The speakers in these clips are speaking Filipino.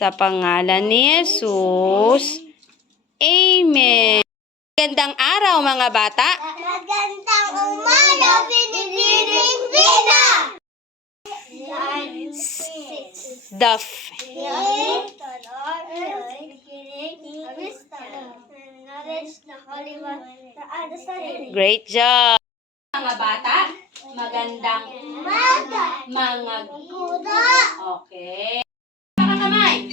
Sa pangalan ni Jesus. Amen. Magandang araw mga bata. Magandang umaga, binibining bina! Great job. Mga bata, magandang Umaga, mga kuda! Okay. Pakakamay.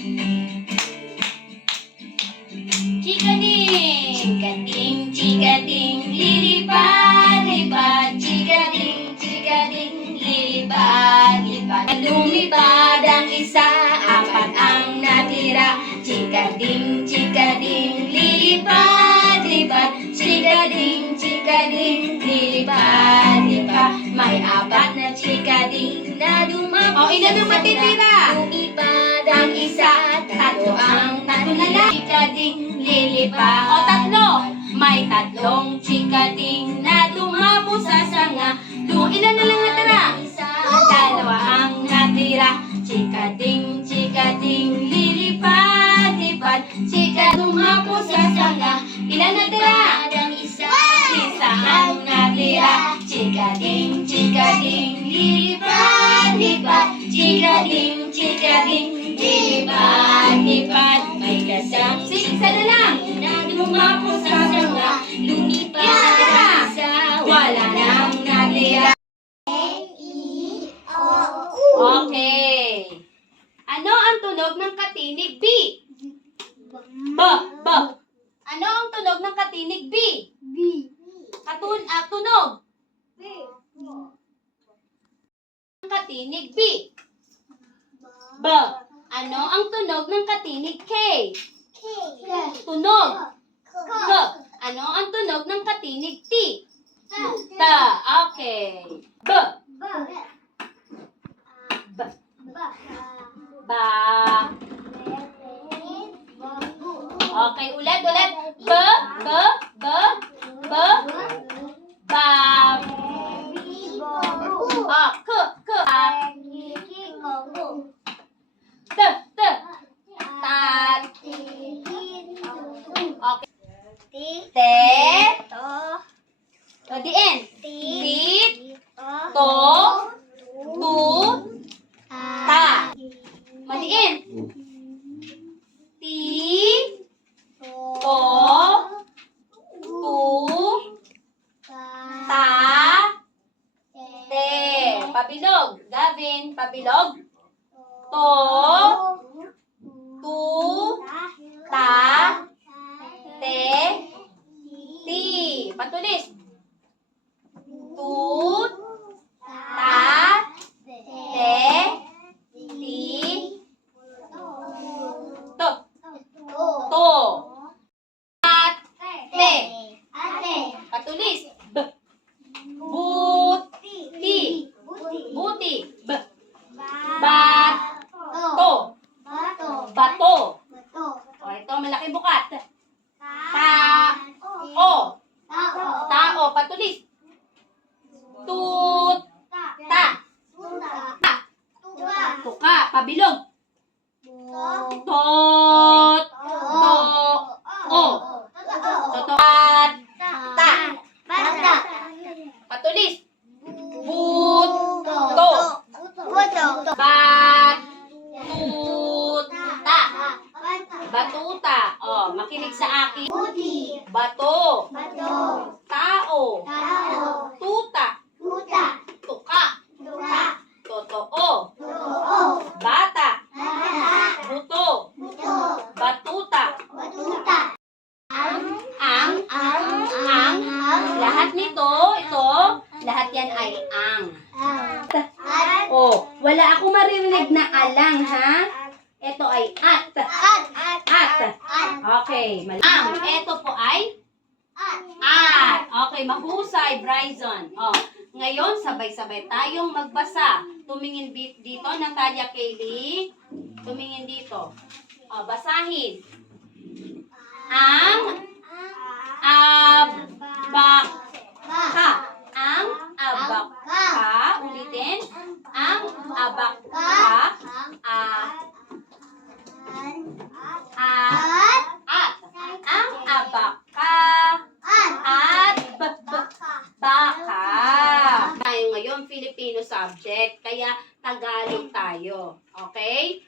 Chikading, chikading, chikading, lilipad, lipad, chikading, chikading, lilipad, lipad. Lumipad ang isa, apat ang natira. Chikading, chikading, lilipad, lipad, chikading, chikading, lilipad, lipad. May apat na chikading na dumapos. Ilan ang matitira? Lumipad ang isa, tatlo ang tatlo na lang. Chikading, lilipad. Tatlo. May tatlong chikading na dumapos sa sanga. Ilan na lang natira? Dalawa ang natira. Chikading, chikading, lilipad, lipad. Chika dumapos sa sanga. Ilan natira? Isa ang natira. Chikading, chikading, lilipad, lipad. Chikading, chikading, lilipad, lipad. May kasang isa na lang. Dumapos sa sanga. Lumipad sa wala nang natira. Okay. Ano ang tunog ng katinig B? B. Ano ang tunog ng katinig B? Tunog. Ang katinig B. B. Ano ang tunog ng katinig K? Tunog. K. Ano ang tunog ng katinig T? T. Okay. B. Ba. Okay, ulit. B. Ba. K. T. Tat. Okay. The end. Tit. To. Tu. Ta. Madiin. Ti. To. Tu. Ta. Te. Pabilog. Gavin, pabilog. To. Tu. Ta. Te. Ti. Patulis. Tut. Ta. Te. Ti. To. To. At. Te. Patulis. B. Buti. Buti. B. Bato. Bato. O, ito, malaki bukat. Tao. Tao. Patulis. Tuta. Tuka. Pabilog. Tot. To. Totoat. Ta. Patulis. Buto. Batuta. Batuta. Oh, makinig sa akin. Bato. Tao. Tuta. Tuka. Totoo. Bata. Buto. Batuta. Ang. Lahat nito, lahat yan ay ang. Oh, wala ako maririnig na alang, ha? Ito ay at. Okay, ang. Ito po ay at. Okay, mahusay, Bryson. Oh, ngayon, sabay-sabay tayong magbasa. Tumingin dito, Natalia Kaylee. Tumingin dito. Oh, basahin. Ang abaka. Ang abaka. Ulitin. Ang abaka. subject. Kaya Tagalog tayo. Okay?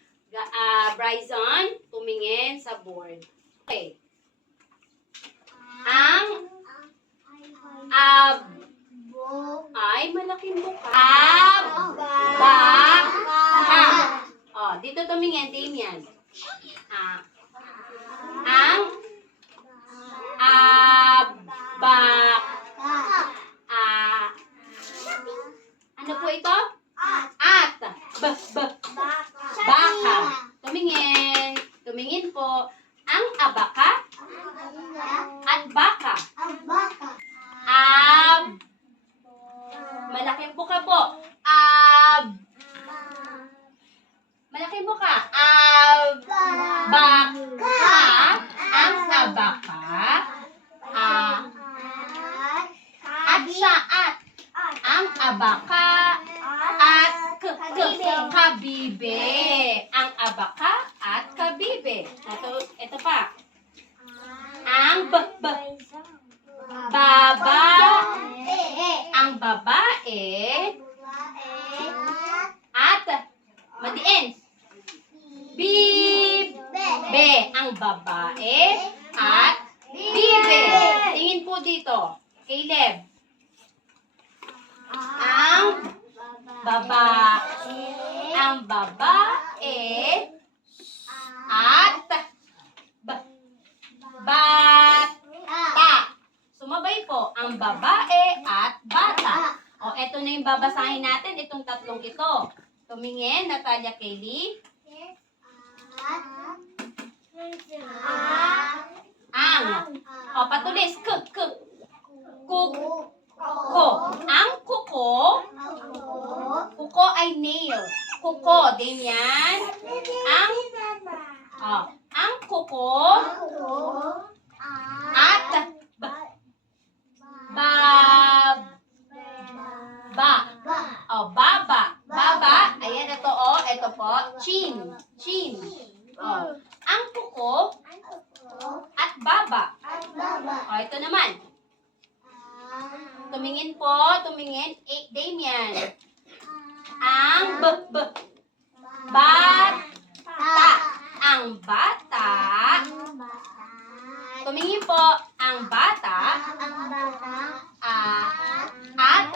Bryson, tumingin sa board. Okay. Ang ay malaking mukha. Abaka. Oh, dito tumingin, Damian. Ang ano po ito? At. Baka. Tumingin. Tumingin po. Ang abaka at baka. Malaking buka po. Malaking buka. Baka. Ang abaka. At siya at. Ang abaka at kabibe. Ang abaka at kabibe. Ito pa. Ang ang babae at madiin. Bibe. Ang babae at bibe. Tingin po dito. Caleb. Ang babae at bata. Sumabay po, ang babae at bata. O, eto na yung babasahin natin, itong tatlong ito. Tumingin, Natalia, Kaylee. Ang. O, patulis. Kuko. Ang kuko. Kuko ay nail. Kuko, Damian. Ang kuko at baba. Ayan, ito po. Chin. Ang kuko at baba. Ito naman. Tumingin po, Damian. Ang bata. Ang bata. Tumingin po, ang bata. At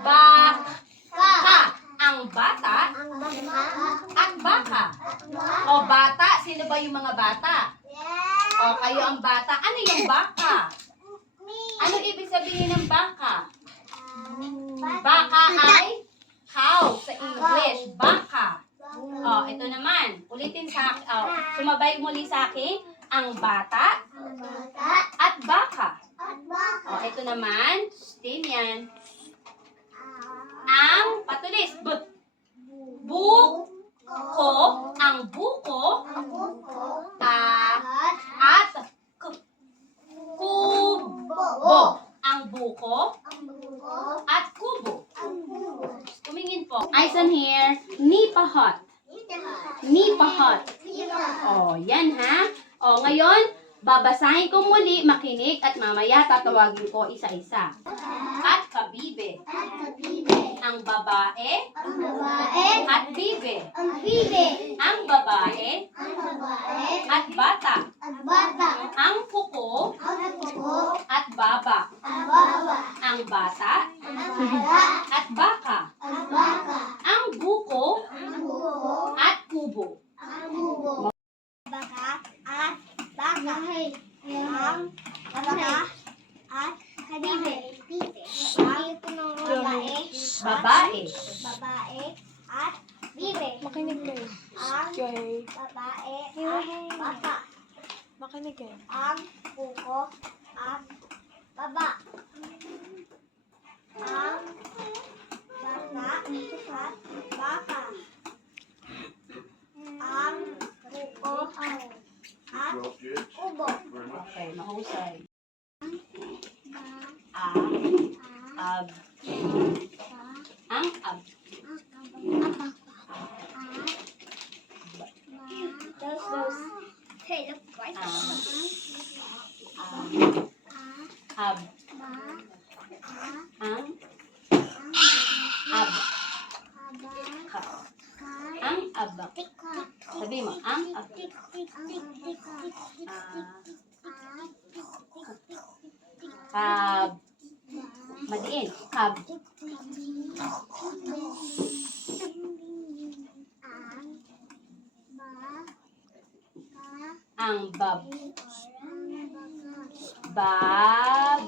baka. Ang bata. At baka. O bata, sino ba yung mga bata? O kayo ang bata. Ano yung baka? Ano ibig sabihin ng baka? Baka ay cow sa English. Baka. O, ito naman. Ulitin sumabay muli sa akin. Ang bata at baka. O, ito naman. Damian. Ang patulis. Buko. Ang buko. At kubo. Ang buko at kubo. Tumingin po. Eyes on here. Nipahot. O, yan ha. O, ngayon, babasahin ko muli, makinig, at mamaya tatawagin ko isa-isa. At kabibe. Ang babae. At bibe. Ang babae. At bata. Ang kuko. At baba. Ang bata. At baka. Ang buko. At kubo. Babae. At bibe. Makinig kayo. Ang Okay. babae at bata. Makinig kayo. Ang kuko at baba. Ang bata at baka. Ang kuko at kubo. Okay, mahusay. Ang Hey, look right. ang Sabi mo, ang Tik, tik, tik, tik, tik, tik, kab. Madiin. Kab. Ang bab. Bab.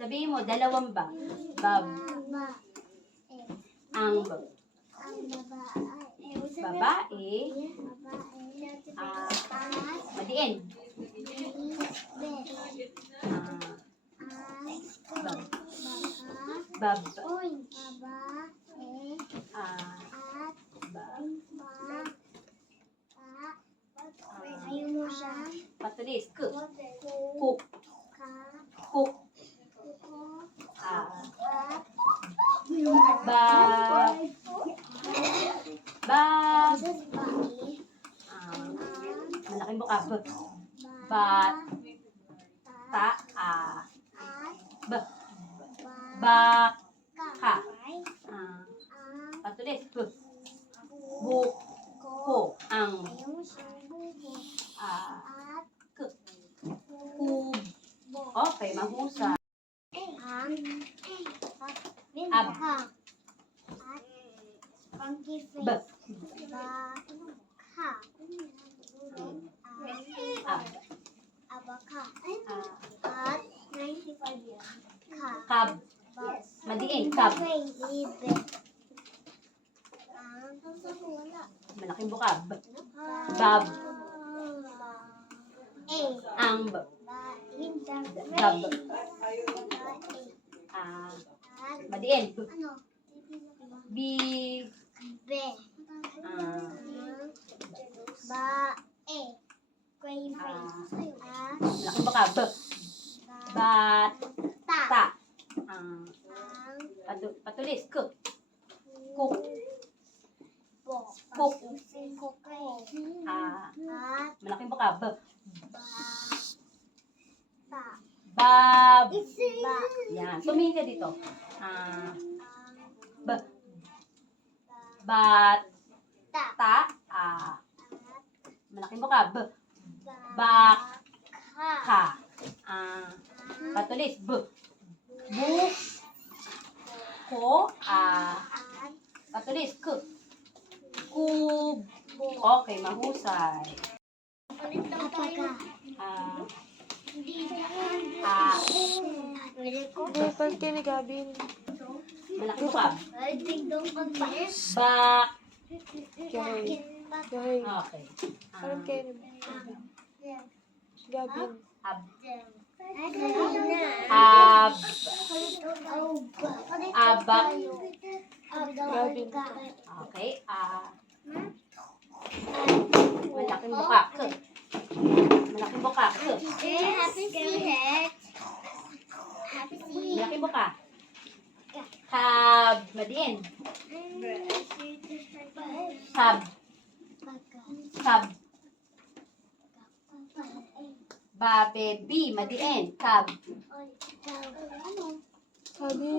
Sabi mo, dalawang bab. Bab. Ang bab. Babae. Madiin. Bab. Bab. Bab. Patulis. Kuk. Kuk. Kuk. Bab. Bab. Malaking buka. Bat. Ta. B. Bak. Ka. Patulis. B. Buk. Ko. Ang. K. Kub. Okay, mahusay. Ab. B. Ab. Kab. Madiin. Kab. Malaking buka. B. Bab. Ang. B. Gab. Madiin. B. Bi. Malaking buka. B. Bat. Ta. Patulis. Kuk. Kuk. Kuk. Malaking buka. B. Bab. Yan. Tumingin ka dito. B. Bat. Ta. Malaking buka. B. Bak. Ka. Patulis. B. Buk. Ko. Patulis. K. Kub. Okay, mahusay. Dapat kayo ni Gabi. Malaking buka. Bak. Gabi. Gabi. Okay. Parang kayo ni Gabi. Ab. Ab. Abak. Gabi. Okay. Malaking buka. K. Malaking buka. K. Malaking buka. Kab. Madiin. Kab. Kab. Babe. B. Madiin. Kab. Gabi.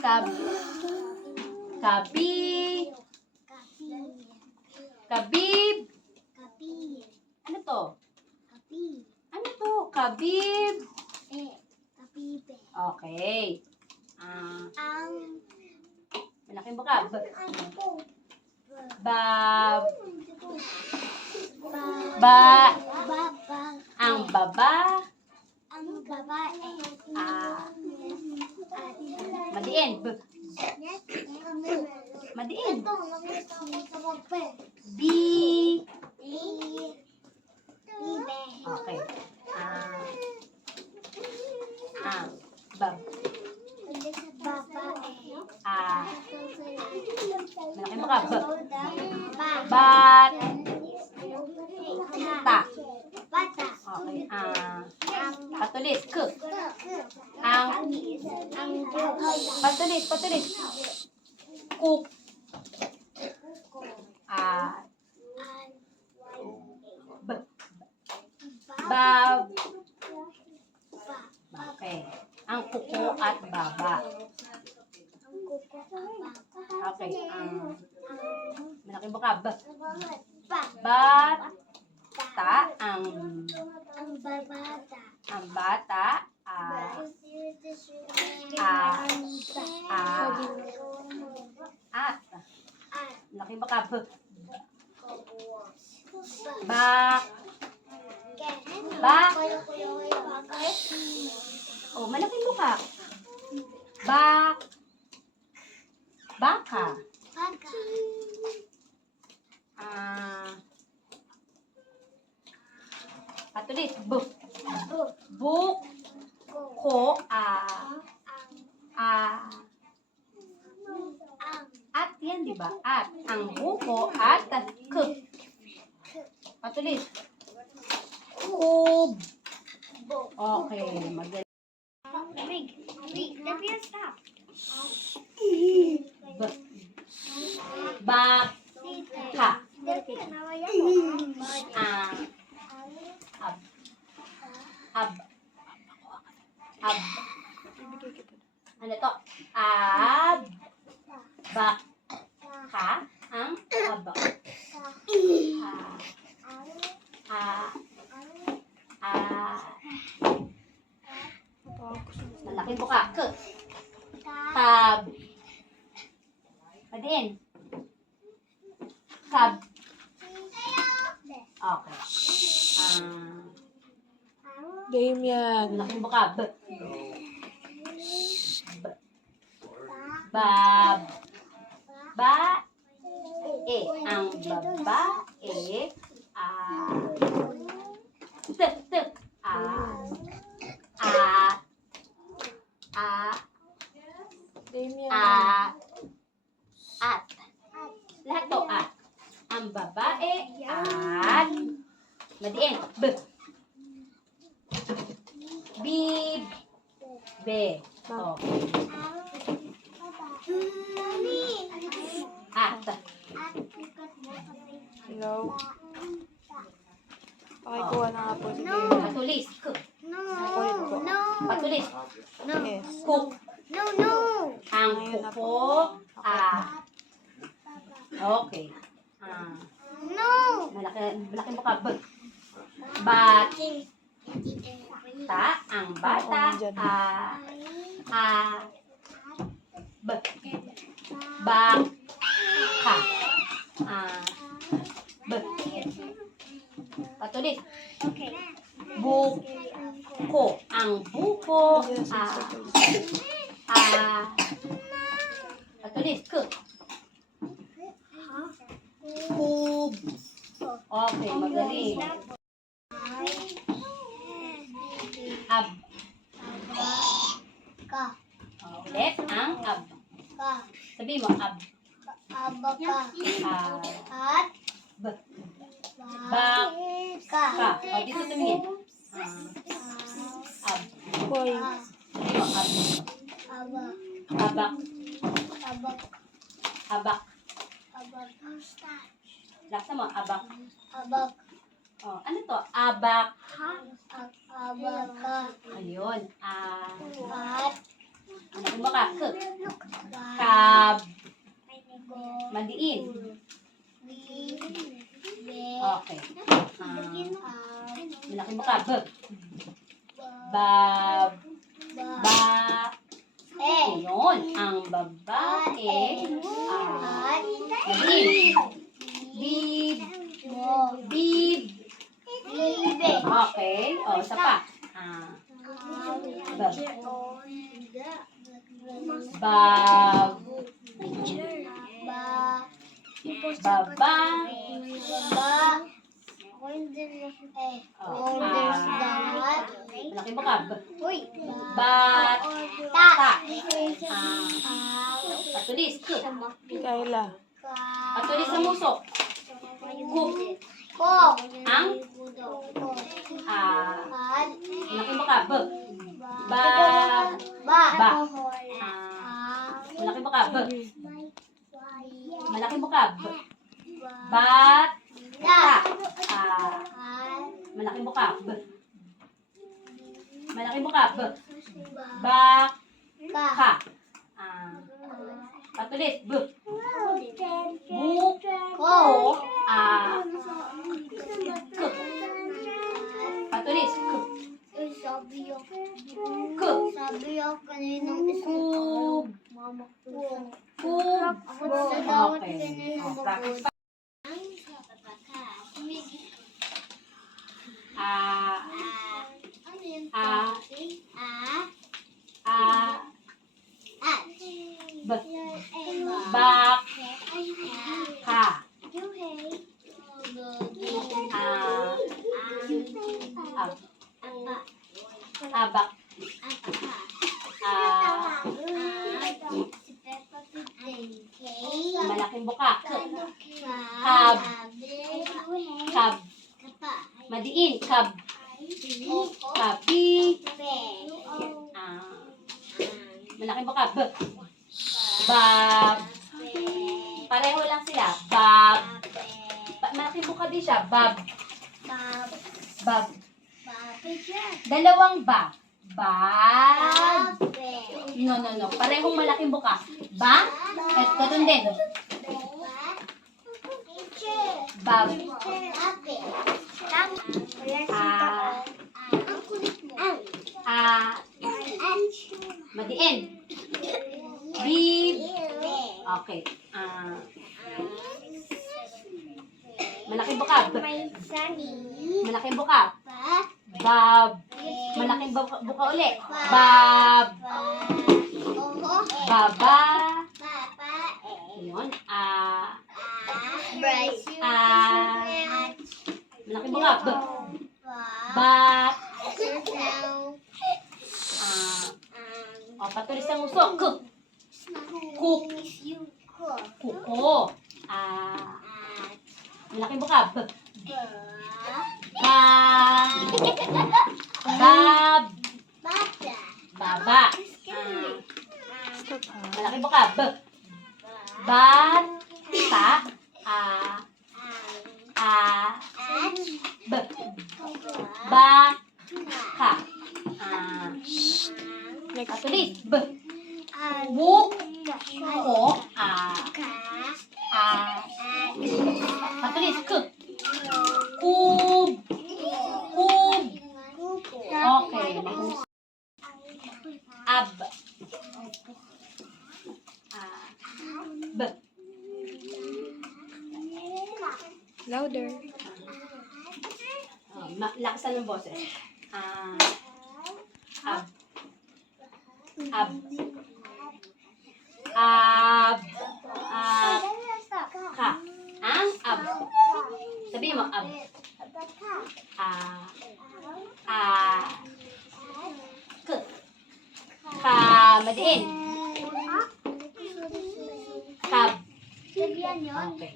Kab. Kabi. Kabib. Ano to? Ano to? Kabib. Okay. Malaking buka. Bab. Ba. Ang baba. Madiin. B. Madiin. B. Okay. Bab. Malaking buka. B. Bat. Ta. Okay. Patulis. K. Ang. Patulis. Patulis. Kuk. B. Bab. Okay. Ang kuko at baba. Okay. Malaking buka. B. Ang bata. At. Laki baka. Bak. Bak. Oh, malaking mukha. Bak. Baka. Patulis. Buk. Buk. Ko. At yan, di ba? At. Ang buko at k. Patulis. Kub. Okay, magaling. Bak. Ka. Ab. Ab. Ano to? Ab. Bak. Ka. Ang abak. Malaking buka. K. Kab. Padin. Kab. Okay. Game yan. Malaking buka. B. Bab. Ba. Ang babae. T. Game yan. At. Lahat to at. Ang babae at. Madiin. B. Bib. Be. Okay. At. Hello. Pakikuha na nga po si Game. Patulis. K. Kukulit po. Patulis. Yes. Cook. Ang kuko. Okay. Malaki mo ka. B. Bata. Ang bata. B. Bak. Ka. B. Patulis. Buko. Ang buko. Patulis. K. Kub. Okay, magaling. Ab. Ulit ang ab. Sabi mo, ab. B. Bak. Ka. O, dito tumingin. Ab. Boy. Sabi mo, ab. Abak. Abak. Laksa mo, abak. Oh, ano to? Abak. Ayun. Ano kung baka? K. Kab. Madiin. Okay. Malaki mo ka. B. Bab. Ba. Ayun. Ang babae. Madiin. Bib. Bib. Okay. O, isa pa. Bab. Baba. Malaki mo ka. Bata. Patulis. K. Kayla. Patulis sa muso. Kuk. Ang. Malaki mo ka. B. Ba. Malaki mo ka. B. Malaki mo ka. B. Bat. Malaki mo ka. B. Malaki mo ka. B. Bak. Ka. Patulis. B. Buk. Ko. K. Patulis. K. K. Sabi ako kaninang isang Kub. mama ko. Kub. Ako sa dawat Okay. kaninang Oh, practice pa. A. A. A. B. Bak. Ka. Ab. Abak. Malaking buka. K. Kab. Kab. Madiin. Kab. Kabi. Malaking buka. B. Bab. Pareho lang sila. Bab. Malaking buka din siya. Bab. Bab. Dalawang ba. Bab. No. Parehong malaking buka. Ba. At ganun din. Bab. Madiin. Bib. Okay. Malaking buka. B. Malaking buka. Bab. Malaking buka uli. Bab. Baba. Yun. Malaking buka. B. Bat. Patulis ang uso. K. Kuk. Kuko. Malaking buka. B. Ba. Bab. Baba. Stop ha. Malaking buka. B. Bat. Ta. B. Ba. Ka. Patulis. B. Buk. Ko. Patulis. K. Kub. Kub. Okay. Ab. B. Louder. Lakasan ng boses. Ab. Ab. Ab. Ka. Ang ab. Sabihin mo, ab. K. Ka. Madiin. Kab. Okay.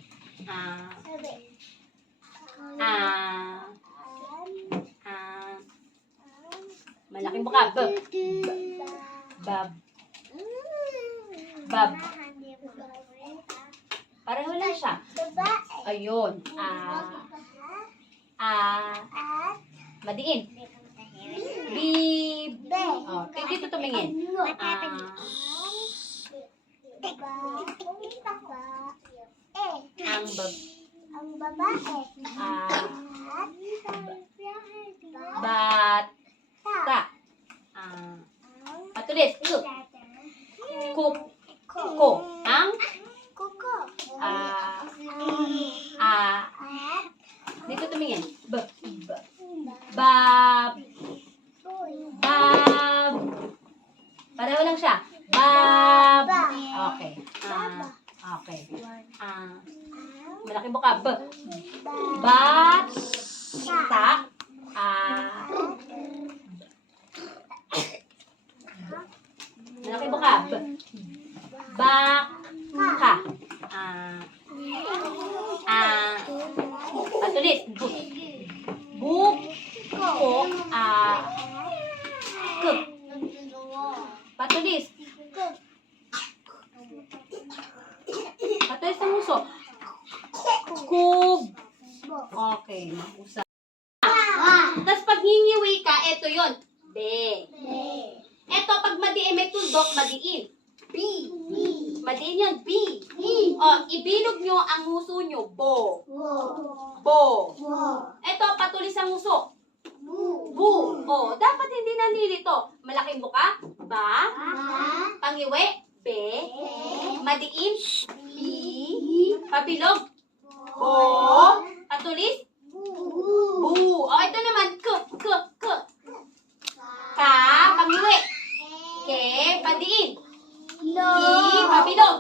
Malaking buka. B. Bab. Bab. Pareho lang siya. Ayun. Madiin. Bib. Dito tumingin. Ang babae. Bat. Ta. Patulis. K. Kup. Ko. Ang. Kuko. Dito tumingin. B. Bab. Bab. Pareho lang siya. Bab. Okay. Okay. Malaking buka. B. Bat. Ta. Malaking buka. B. Bak. Ka. Patulis. Buk. Ko. K. Patulis. Patulis ang uso. Kub. Okay, makusa. Tapos pag hingiwi ka, eto yun. B. Eto, pag madiin, may tuldok, madiin. B. Madiin yun, B. O, ibilog nyo ang huso nyo. Bo. Bo. Eto, patulis ang uso. Bu. O, dapat hindi na nalilito? Malaking buka? Ba? Pangiwi? Be? Madiin? Bi? Pabilog? Bo? Patulis? Bu. O, ito naman. K. Ka? Pangiwi? Ke? Padiin? I? Pabilog?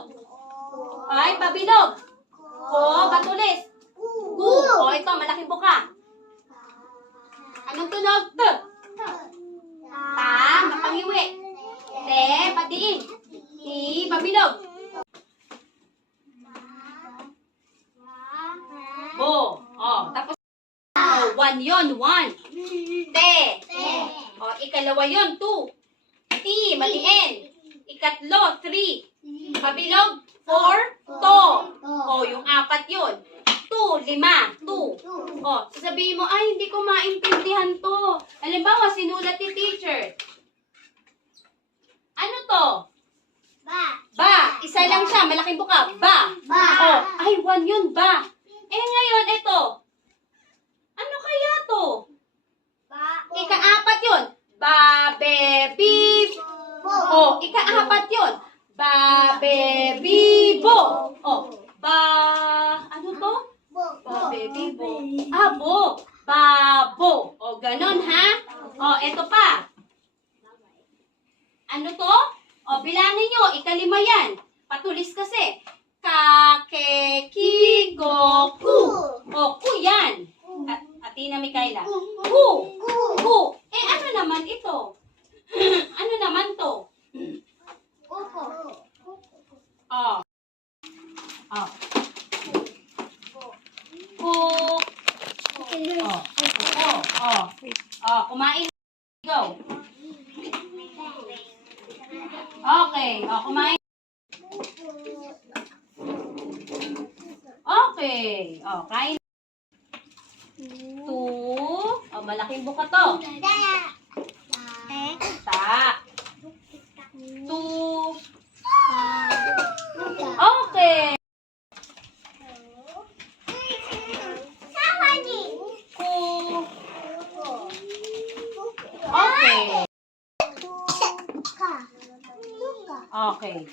Ay, pabilog? Ko? Patulis? Gu. O, ito, malaking buka. Anong tunog? T. Ta? Mapangiwi? Te? Padiin? I? Pabilog? Bo. O, tapos. O, 1 yun. 1. Te. O, ikalawa yun. 2. Ti. Maliin. Ikatlo. 3. Pabilog. 4. To. O, yung 4 yun. 2. 5. 2. O, sasabihin mo, ay, hindi ko maintindihan to. Halimbawa, sinulat ni teacher. Ano to? Ba. Isa lang siya. Malaking buka. Ba. O, ay, 1 yun. Ba. Eh, ngayon, ito. Ano kaya to? Ika-4 yun. Ba, be, bi. O, ika-4 yun. Ba, be, bi, bo. O, ba, ano to? Ba, be, bi, bo. Ah, bo. Babo. O, ganon, ha? O, eto pa. Ano to? O, bilangin nyo. Ika-5 yan. Patulis kasi. Ka, ke, ki, go, ku. O, ku yan. Atina Mikaela. Ku. Ku. Eh, ano naman ito? Ano naman to? O. O. Ku. O, kumain. Go. Okay. O, kumain. Okay. O, kain. 2. O, malaking buka to. Ta. 2. Okay. Ku. Okay. Okay.